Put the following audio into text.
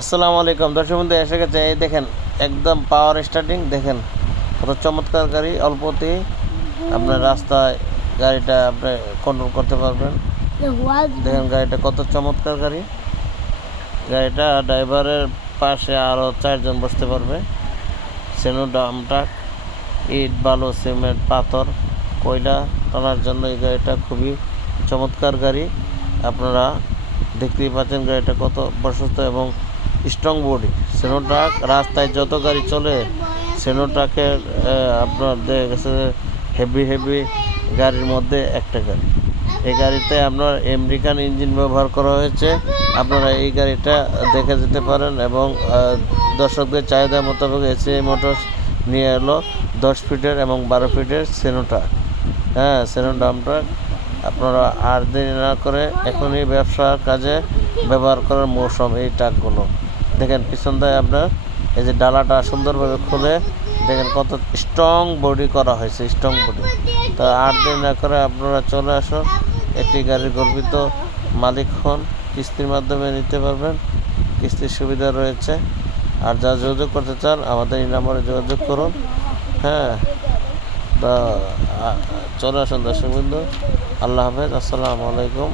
আসসালামু আলাইকুম দর্শক বন্ধু, এসে গেছে। এই দেখেন, একদম পাওয়ার স্টার্টিং। দেখেন কত চমৎকার গাড়ি। অল্পতেই আপনার রাস্তায় গাড়িটা আপনি কন্ট্রোল করতে পারবেন। দেখেন গাড়িটা কত চমৎকার গাড়ি। গাড়িটা ড্রাইভারের পাশে আরও 4 জন বসতে পারবে। সেনু ডাম ট্রাক, ইট, বালু, সিমেন্ট, পাথর, কয়লা টানার জন্য এই গাড়িটা খুবই চমৎকার গাড়ি। আপনারা দেখতেই পাচ্ছেন গাড়িটা কত প্রশস্ত এবং স্ট্রং বডি। সেনো ট্রাক রাস্তায় যত গাড়ি চলে, সেনো ট্রাকের আপনার দেখা গেছে হেভি গাড়ির মধ্যে একটা গাড়ি। এই গাড়িতে আপনার আমেরিকান ইঞ্জিন ব্যবহার করা হয়েছে। আপনারা এই গাড়িটা দেখে যেতে পারেন এবং দর্শকদের চাহিদা মোতাবেক এসিআই মোটরস নিয়ে এলো 10 ফিটের এবং 12 ফিটের সেনো ট্রাক। সেনো dump truck. আপনারা আর দেরি না করে এখনই ব্যবসার কাজে ব্যবহার করার মৌসুম এই ট্রাকগুলো। দেখেন পিছন দিয়ে আপনার এই যে ডালাটা সুন্দরভাবে খুলে দেখেন কত স্ট্রং বডি করা হয়েছে, স্ট্রং বডি। তো আর দেরি না করে আপনারা চলে আসুন, একটি গাড়ির গর্বিত মালিক হন। কিস্তির মাধ্যমে নিতে পারবেন, কিস্তির সুবিধা রয়েছে। আর যা যোগাযোগ করতে চান আমাদের এই নম্বরে যোগাযোগ করুন। তা চলে আসুন দর্শকবৃন্দ। আল্লাহ হাফেজ, আসসালামু আলাইকুম।